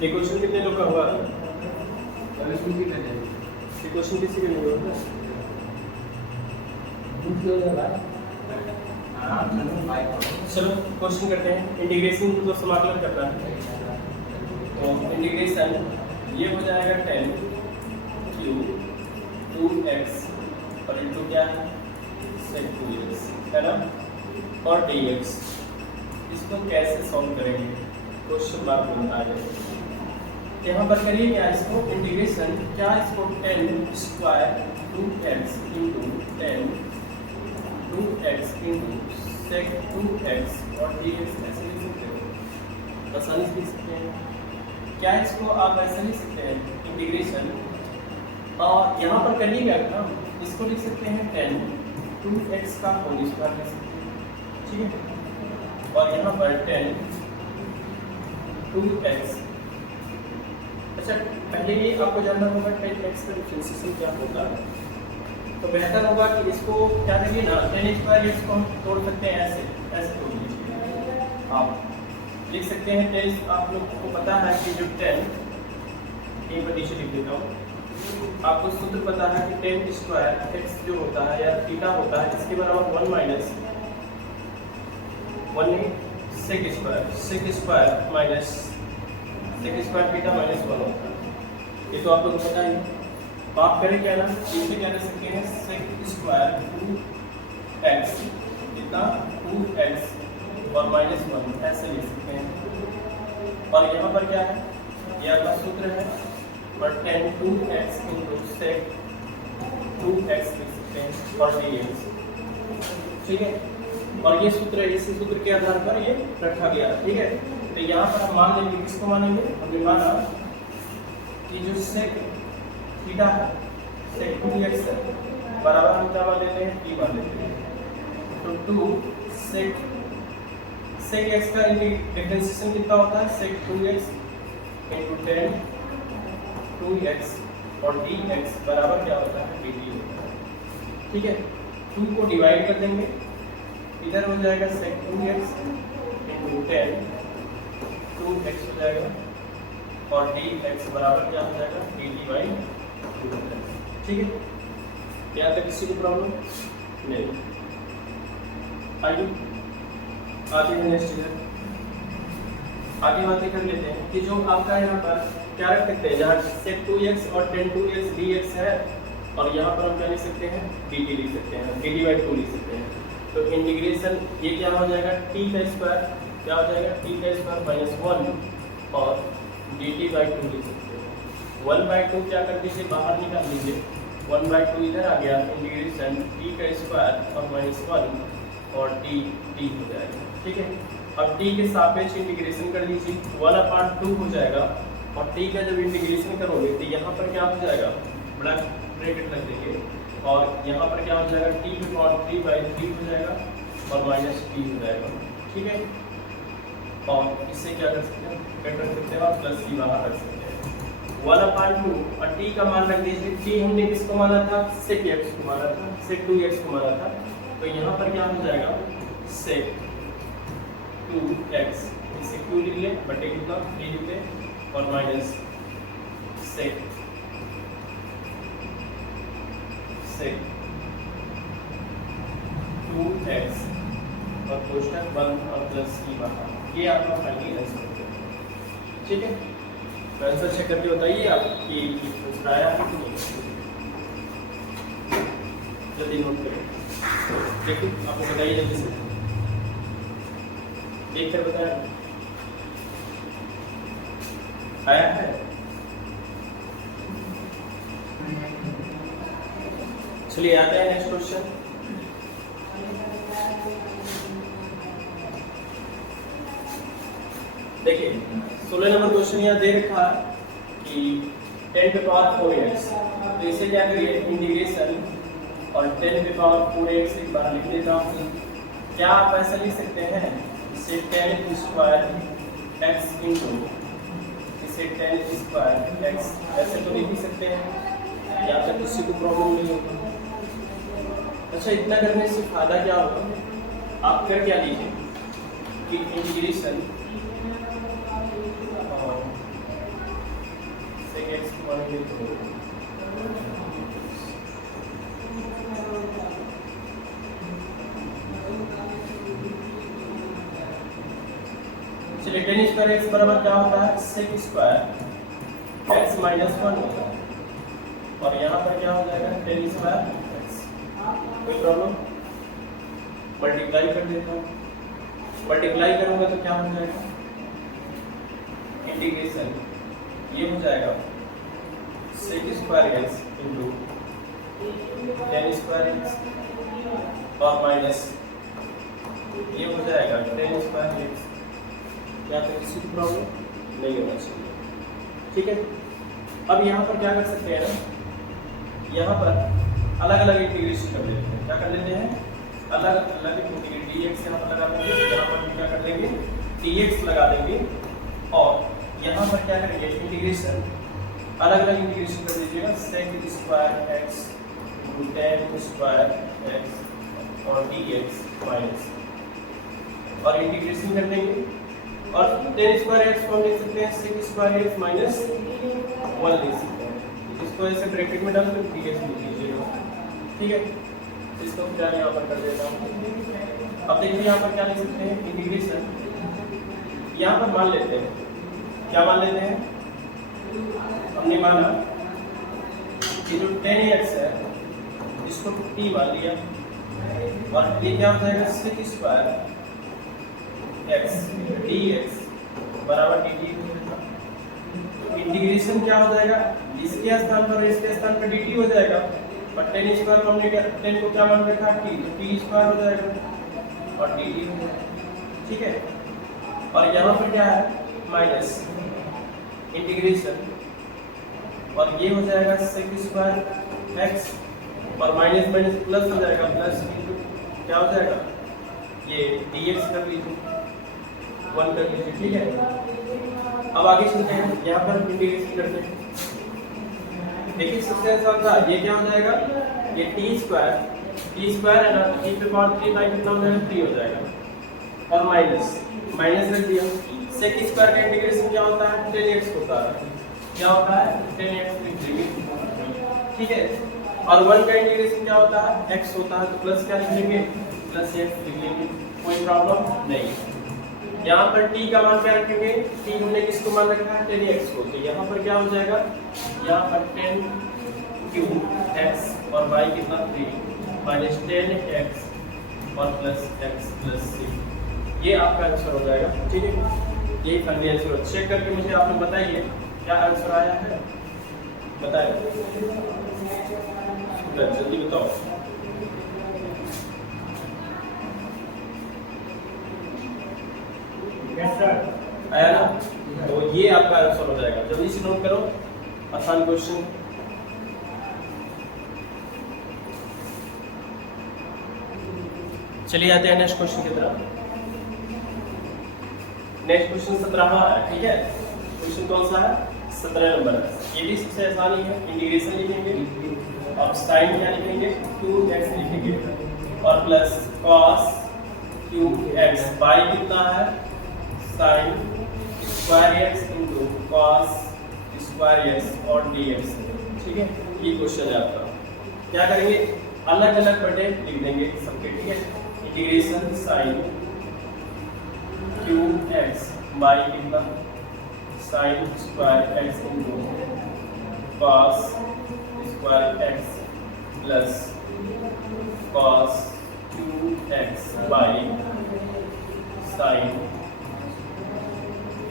ये क्वेश्चन कितने लोग का हुआ? ये क्वेश्चन किसी के नहीं हुआ? चलो क्वेश्चन करते हैं। इंटीग्रेशन तो समाकलन करना है, तो इंटीग्रेशन ये हो जाएगा 10 क्यू 2x और इंटू क्या है sec 2x है ना, और dx। इसको कैसे सॉल्व करेंगे? क्वेश्चन मार्क बनता है। यहाँ पर करिए क्या, इसको इंटीग्रेशन क्या, इसको 10 square 2x into 10 2x into sec 2x और dx ऐसे लिख सकते हो, आसानी से लिख सकते हैं क्या। इसको आप ऐसे लिख सकते हैं इंटीग्रेशन, और यहाँ पर करिए क्या ना, इसको लिख सकते हैं 10 2x का होल स्क्वायर लिख सकते हैं, ठीक है। और यहाँ पर 10 2x। अच्छा पहले ये आपको जानना होगा 10x का डिफरेंशिएशन क्या होता है, तो बेहतर होगा कि इसको क्या करिए ना, 10 स्क्वायर x को हम तोड़ सकते हैं, ऐसे ऐसे तोड़ लीजिए। आप लिख सकते हैं 10, आप लोग को पता है कि जो 10 ये पर नीचे लिख देता हूँ, आपको सूत्र पता है कि 10 स्क्वायर x जो होता है या थीटा होता है, इसके बराबर 1 minus 1 sec square minus sec square theta minus 1 होता है। ये तो आप लोग को पता ही। आप करें क्या ना, इसे क्या कर सकते हैं sec स्क्वायर 2x कितना 2x और माइनस 1 ऐसे लिख सकते हैं। और यहाँ पर क्या है, ये आपका सूत्र है, और 10 2x इंटू sec 2x लिख सकते हैं और dx, ठीक है। और ये सूत्र है, इसी सूत्र के आधार पर ये रखा गया, ठीक है। तो यहाँ पर हम मान लेंगे, किसको मानेंगे, हमने माना कि जो sec थीटा है sec 2x है बराबर हम क्या मान लेते हैं, t मान लेते हैं। तो 2 sec x का डिफरेंशिएशन कितना होता है, sec 2x इंटू 10 2x और dx बराबर क्या होता है, dt होता है, ठीक है। 2 को डिवाइड कर देंगे, इधर हो जाएगा sec 2x इंटू 10 2x हो जाएगा और dx बराबर क्या हो जाएगा, dt बाई 2, ठीक है। यहाँ तक किसी को प्रॉब्लम नहीं? आइए आगे नेक्स्ट इधर आगे बातें कर लेते हैं कि जो आपका यहाँ पर क्या रख सकते हैं, जहाँ sec 2x और 10 2x dx है, और यहाँ पर हम क्या लिख सकते हैं, dt लिख सकते हैं, dt बाई 2 लिख सकते हैं। तो इंटीग्रेशन ये क्या हो जाएगा, t का स्क्वायर क्या हो जाएगा, t का स्क्वायर माइनस 1 और dt बाई 2 लिख सकते हैं। 1/2 क्या कर दीजिए, बाहर निकाल लीजिए, 1/2 इधर आ गया, इंटीग्रेशन t का स्क्वायर और माइनस 1 और t हो जाएगा, ठीक है। अब t के सापेक्ष इंटीग्रेशन कर दीजिए, 1/2 हो जाएगा, और t का जब इंटीग्रेशन करोगे तो यहाँ पर क्या हो जाएगा, बड़ा ब्रैकेट रख देंगे, और यहाँ पर क्या हो जाएगा, t की पावर 3/3 हो जाएगा और माइनस t हो जाएगा, ठीक है। और इससे क्या कर सकते हैं, कट रख सकते हैं और प्लस c बाहर रख सकते हैं। 1/2 और t का मान रख दीजिए, t हमने किसको माना था, sec x को माना था, sec 2x को माना था, तो यहाँ पर क्या हो जाएगा sec 2x, इसे q लिख ले, बटे कितना 3 लिख ले, और माइनस sec 2x और कोष्ठक बंद और प्लस की बाहर। ये आपका फाइनल आंसर है, ठीक है। तो आंसर चेक करके बताइए आप कि आया है कि नहीं, जल्दी नोट करें, देखिए आपको बताइए जल्दी से, देख कर बताया आया है। चलिए आते हैं नेक्स्ट क्वेश्चन। देखिए 16 नंबर क्वेश्चन यहाँ दे रखा है कि 10 पे पावर 4x, तो इसे क्या करिए इंटीग्रेशन और 10 पे पावर 4x एक बार लिख देता हूँ। क्या आप ऐसा लिख सकते हैं, इसे 10 स्क्वायर x इंटू इसे 10 स्क्वायर x ऐसे तो लिख ही सकते हैं, या तक किसी को प्रॉब्लम नहीं होगा। अच्छा इतना करने से फायदा क्या होगा, आप कर क्या लीजिए कि इंटीग्रेशन चलिए tan स्क्वायर x बराबर क्या होता है sec स्क्वायर x माइनस 1 होता है और यहाँ पर क्या हो जाएगा tan स्क्वायर x। कोई प्रॉब्लम? मल्टीप्लाई कर देता हूँ, मल्टीप्लाई करूंगा तो क्या हो जाएगा इंटीग्रेशन ये हो जाएगा sec square x into tan square x और माइनस ये हो जाएगा tan स्क्वायर x। या तो किसी प्रॉब्लम नहीं होना चाहिए, ठीक है। अब यहाँ पर क्या कर सकते हैं ना, यहाँ पर अलग अलग इंटीग्रेशन कर लेते हैं। क्या कर लेते हैं अलग अलग इंटीग्रेशन, dx यहाँ पर लगा देंगे, यहाँ पर क्या कर लेंगे dx लगा देंगे और यहाँ पर क्या करेंगे इंटीग्रेशन अलग अलग इंटीग्रेशन कर दीजिएगा sec square x tan square x और dx माइनस और इंटीग्रेशन कर देंगे और tan स्क्वायर x को हम लिख सकते हैं sec स्क्वायर x माइनस 1 लिख सकते हैं। इसको ऐसे ब्रैकेट में डाल कर dx लिख लीजिएगा, ठीक है। इसको क्या यहाँ पर कर देता हूँ। अब देखिए यहाँ पर क्या लिख सकते हैं इंटीग्रेशन, यहाँ पर मान लेते हैं, क्या मान लेते हैं, हमने माना कि जो tan x है इसको t मान लिया और ये क्या हो जाएगा sec स्क्वायर x dx बराबर dt हो जाएगा। इंटीग्रेशन क्या हो जाएगा, इसके स्थान पर इसके स्थान पर dt हो जाएगा और tan स्क्वायर को हमने tan को क्या मान रखा t, तो t स्क्वायर हो जाएगा और dt हो जाएगा, ठीक है। और यहाँ पर क्या है माइनस इंटीग्रेशन और ये हो जाएगा sec स्क्वायर x और माइनस माइनस प्लस हो जाएगा, प्लस क्या हो जाएगा ये dx कर लीजिए 1 कर लीजिए, ठीक है। अब आगे चलते हैं, यहाँ पर इंटीग्रेशन करते हैं। देखिए सबसे आसान था, ये क्या हो जाएगा ये t स्क्वायर है ना, t पे पावर 3 बाई कितना हो जाएगा 3 हो जाएगा और माइनस रख दिया। sec स्क्वायर का इंटीग्रेशन क्या होता है tan x होता है, क्या होता है tan x लिख देंगे, ठीक है। और 1 का इंटीग्रेशन क्या होता है x होता है, तो प्लस क्या लिख लेंगे प्लस x लिख लेंगे, कोई प्रॉब्लम नहीं। यहाँ पर t का मान क्या रखेंगे, t हमने किसको मान रखा है tan x को, तो यहाँ पर क्या हो जाएगा यहाँ पर tan क्यूब x और y कितना 3 माइनस tan x और प्लस x प्लस c, ये आपका आंसर हो जाएगा, ठीक है। यही फाइनल आंसर। चेक करके मुझे आप लोग बताइए क्या आंसर आया है, बताइए जल्दी बताओ। आया ना, तो ये आपका आंसर हो जाएगा। जल्दी से नोट करो, आसान क्वेश्चन। चलिए आते हैं नेक्स्ट क्वेश्चन की तरफ। नेक्स्ट क्वेश्चन 17वां है, ठीक है। क्वेश्चन कौन सा है 17 नंबर है। ये भी सबसे आसान ही है, इंटीग्रेशन लिखेंगे और साइन क्या लिखेंगे 2x लिखेंगे और प्लस cos qx बाई कितना है sin square x into cos square x और dx, ठीक है। ये क्वेश्चन है आपका। क्या करेंगे अलग अलग बटे लिख देंगे सबके, ठीक है। इंटीग्रेशन sin qx बाई कितना sin square x into cos square x plus cos qx by sin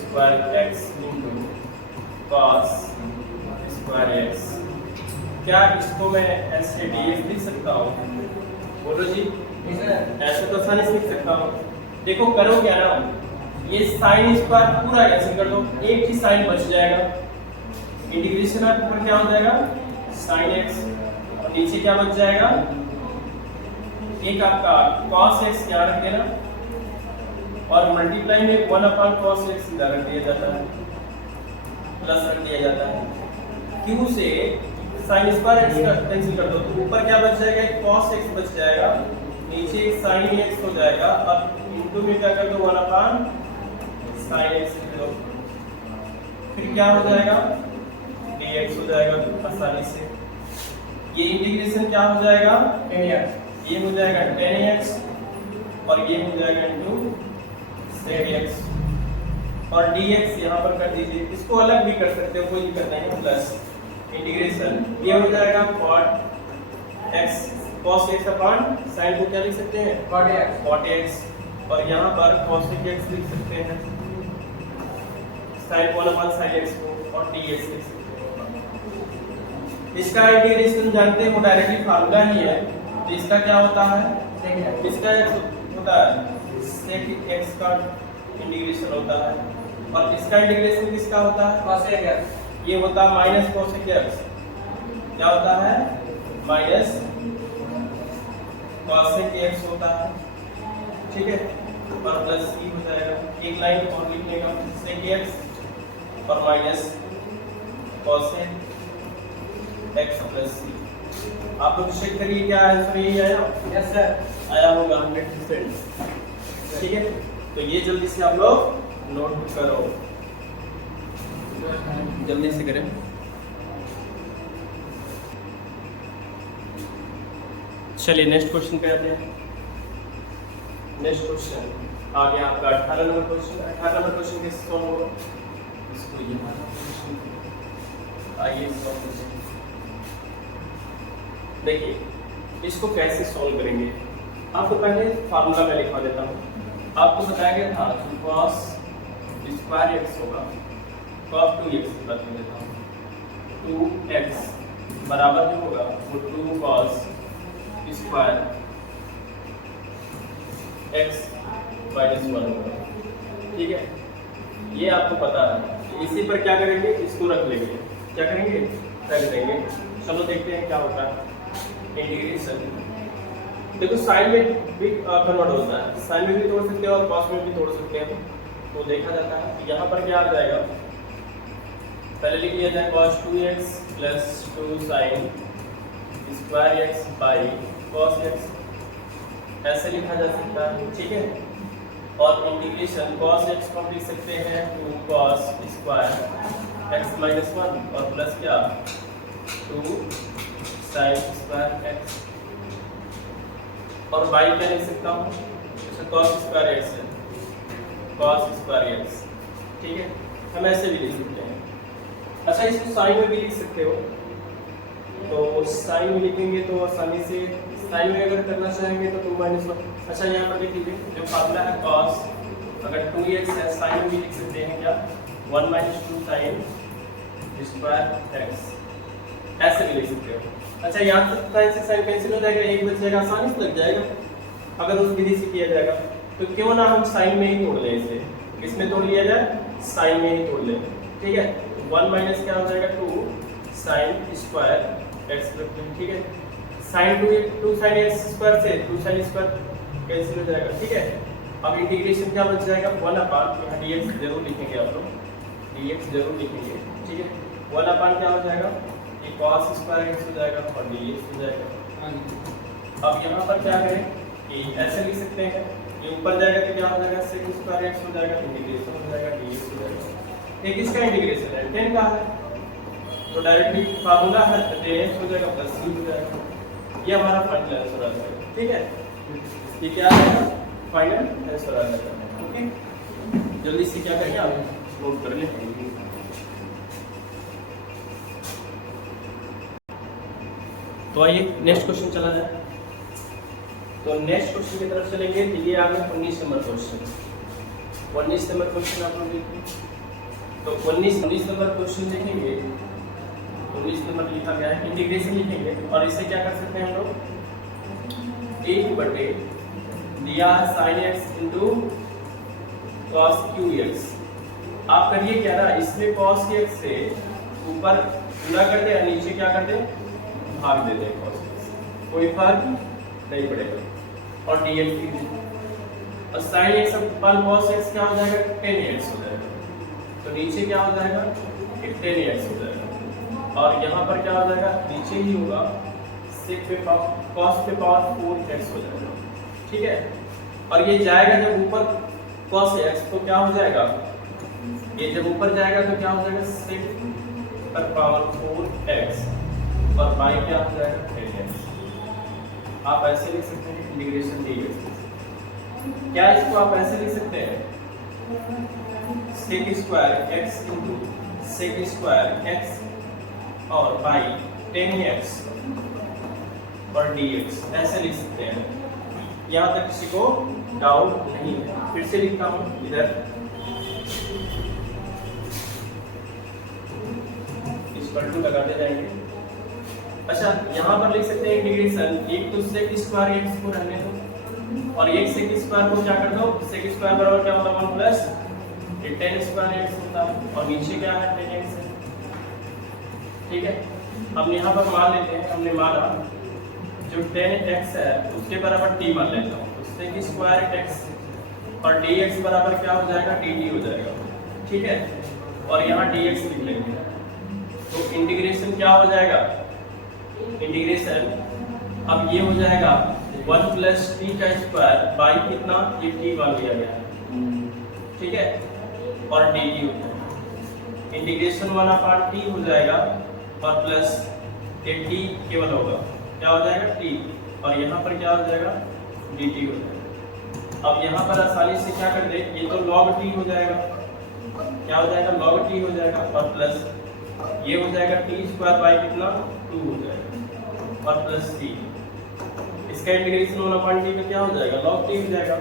square x into cos square x। क्या इसको मैं ऐसे dx लिख सकता हूँ, बोलो जी। ऐसे तो आसानी से लिख सकता हूँ। देखो करो क्या ना, ये साइन स्क्वायर पूरा ऐसे कर दो, एक ही साइन बच जाएगा। इंटीग्रेशन पर क्या हो जाएगा sin x और नीचे क्या बच जाएगा एक आपका cos x, यहाँ रख देना और मल्टीप्लाई में 1/cos x सीधा रख दिया जाता है, प्लस रख दिया जाता है। q से sin स्क्वायर x का कैंसिल कर दो तो ऊपर क्या बच जाएगा एक cos x बच जाएगा, नीचे एक sin x हो जाएगा। अब इनटू में क्या कर दो 1/sin x लिख दो, फिर क्या हो जाएगा dx हो जाएगा आसानी से। ये इंटीग्रेशन क्या हो जाएगा 10x, ये हो जाएगा 10x और ये हो जाएगा इनटू sec x और dx यहाँ पर कर दीजिए। इसको अलग भी कर सकते हो, कोई दिक्कत नहीं है। प्लस इंटीग्रेशन ये हो जाएगा cot x cos x upon sin को क्या लिख सकते हैं cot x और यहाँ पर cos x लिख सकते हैं sin 1 अपॉन sin x को और dx लिख सकते हैं। इसका इंटीग्रेशन जानते हैं, वो डायरेक्टली फार्मूला ही है। तो इसका क्या होता है, इसका होता है sec x का इंटीग्रेशन होता है और इसका इंटीग्रेशन किसका होता है cosec x, ये होता है माइनस cosec x, क्या होता है माइनस cosec x होता है, ठीक है। और प्लस ई हो जाएगा, एक लाइन और लिखने का sec x और minus cosec x plus c। आप लोग चेक करिए क्या आंसर यही आया। यस सर, आया होगा 100%, ठीक है। तो ये जल्दी से आप लोग नोट करो, जल्दी से करें। चलिए नेक्स्ट क्वेश्चन करते हैं। नेक्स्ट क्वेश्चन आ गया आपका 18 नंबर क्वेश्चन। 18 नंबर क्वेश्चन कैसे सॉल्व होगा, इसको यहाँ आइए सॉल्व करते हैं। देखिए इसको कैसे सॉल्व करेंगे, आपको पहले फार्मूला मैं लिखवा देता हूँ। आपको बताया गया था cos स्क्वायर x होगा cos 2x रख देता हूँ, 2x बराबर जो होगा वो 2 cos स्क्वायर x माइनस 1 होगा, ठीक है। ये आपको पता है। इसी पर क्या करेंगे, इसको रख लेंगे, क्या करेंगे रख देंगे। चलो देखते हैं क्या होता है। इंटीग्रेशन देखो साइन में भी कन्वर्ट होता है, साइन में भी तोड़ सकते हैं और कॉस में भी तोड़ सकते हैं। तो देखा जाता है यहाँ पर क्या आ जाएगा, पहले लिख लिया जाए cos 2x plus 2 sin square x by cos x, ऐसे लिखा जा सकता है, ठीक है। और इंटीग्रेशन cos x को लिख सकते हैं 2 cos स्क्वायर x माइनस 1 और प्लस क्या 2 sin स्क्वायर x और बाई क्या लिख सकता हूँ, cos स्क्वायर x है cos स्क्वायर x, ठीक है। हम ऐसे भी लिख सकते हैं। अच्छा इसको साइन में भी लिख सकते हो, तो साइन में लिखेंगे तो आसानी से साइन में अगर करना चाहेंगे तो 2 माइनस 1। अच्छा यहाँ पर लिख लीजिए जो फार्मूला है cos, अगर 2x है साइन में भी लिख सकते हैं क्या 1 माइनस 2 साइन स्क्वायर x, ऐसे भी लिख सकते हो। अच्छा यहाँ तक साइन से साइन कैंसिल हो जाएगा, एक बच जाएगा, आसानी से लग जाएगा अगर उस विधि से किया जाएगा। तो क्यों ना हम साइन में ही तोड़ लें, इसे किसमें तोड़ लिया जाए, साइन में ही तोड़ लें, ठीक है। 1 माइनस क्या हो जाएगा 2 साइन स्क्वायर x, ठीक है। साइन 2 साइन x स्क्वायर से 2 साइन स्क्वायर कैंसिल हो जाएगा, ठीक है। अब इंटीग्रेशन क्या बच जाएगा 1 अपान, यहाँ dx जरूर लिखेंगे आप लोग, dx जरूर लिखेंगे, ठीक है। 1 अपान क्या हो जाएगा, ये cos स्क्वायर x हो जाएगा और dx हो जाएगा। अब यहाँ पर क्या करें कि ऐसे लिख सकते हैं, ये ऊपर जाएगा तो क्या हो जाएगा sec स्क्वायर x हो जाएगा, इंटीग्रेशन हो जाएगा dx हो जाएगा। एक इसका इंटीग्रेशन है 10 का है तो डायरेक्टली फार्मूला है 10x हो जाएगा प्लस c हो जाएगा। ये हमारा फाइनल आंसर आ जाएगा, ठीक है। ये क्या है फाइनल आंसर आ जाएगा, ओके। जल्दी से क्या करेंगे आप नोट कर लें। तो आइए नेक्स्ट क्वेश्चन चला जाए। तो नेक्स्ट क्वेश्चन की तरफ चलेंगे। तो ये आ गया 19 नंबर क्वेश्चन। 19 नंबर क्वेश्चन आप लोग देखिए, तो 19 नंबर क्वेश्चन देखेंगे। 19 नंबर लिखा गया है, इंटीग्रेशन लिखेंगे और इसे क्या कर सकते हैं हम लोग, 1 बटे दिया sin x into cos qx। आप करिए क्या ना, इसमें cos x से ऊपर गुणा कर दे और नीचे क्या कर दे भाग दे दें cos x, कोई फर्क नहीं पड़ेगा। और dx कीजिए और sin x पर cos x क्या हो जाएगा 10x हो जाएगा, तो नीचे क्या हो जाएगा 10x हो जाएगा और यहाँ पर क्या हो जाएगा नीचे ही होगा sec पे cos पे पावर 4x हो जाएगा, ठीक है। और ये जाएगा जब ऊपर cos x तो क्या हो जाएगा, ये जब ऊपर जाएगा तो क्या हो जाएगा sec पर पावर 4x और y क्या हो जाएगा 10x। आप ऐसे लिख सकते हैं इंटीग्रेशन dx। क्या इसको आप ऐसे लिख सकते हैं sec square x into sec square x और y 10x और dx ऐसे लिख सकते हैं। यहाँ तक किसी को डाउट नहीं है। फिर से लिखता हूँ इधर इक्वल टू लगाते जाएंगे। अच्छा यहाँ पर लिख सकते हैं इंटीग्रेशन एक तो sec स्क्वायर x को रहने दो और एक sec स्क्वायर को क्या कर दो, sec स्क्वायर बराबर क्या होता है 1 प्लस 10 स्क्वायर x होता है और नीचे क्या है 10x है। ठीक है, हम यहाँ पर मान लेते हैं, हमने माना जो 10x है उसके बराबर t मान लेता हूँ, उससे कि स्क्वायर x और dx बराबर क्या हो जाएगा dt हो जाएगा। ठीक है, और यहाँ dx लिख लेंगे तो इंटीग्रेशन क्या हो जाएगा, इंटीग्रेशन अब ये हो जाएगा 1 प्लस t का स्क्वायर बाई कितना ये t मान लिया गया है। ठीक है, और dt हो जाएगा इंटीग्रेशन वाला पार्ट t हो जाएगा और प्लस ये t केवल होगा क्या हो जाएगा t और यहाँ पर क्या हो जाएगा dt हो जाएगा। अब यहाँ पर आसानी से क्या कर दे, ये तो log t हो जाएगा, क्या हो जाएगा log t हो जाएगा और प्लस ये हो जाएगा t स्क्वायर बाई कितना 2 हो जाएगा और प्लस t, इसका इंटीग्रेशन 1/t का क्या हो जाएगा log t हो जाएगा।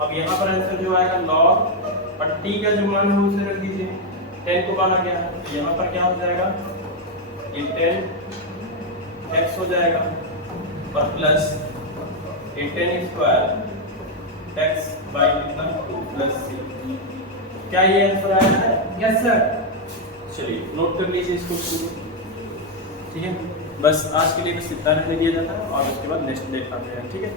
अब यहाँ पर आंसर जो आएगा log और t का जो मान है उसे रख दीजिए, 10 को माना गया है तो यहाँ पर क्या हो जाएगा ये 10x हो जाएगा और प्लस ये 10 स्क्वायर x बाई कितना 2 प्लस c। क्या ये आंसर आया है? Yes sir. चलिए नोट कर लीजिए इसको। ठीक है, बस आज के लिए बस इतना रहने दिया जाता है और उसके बाद नेक्स्ट देख पाते हैं। ठीक है।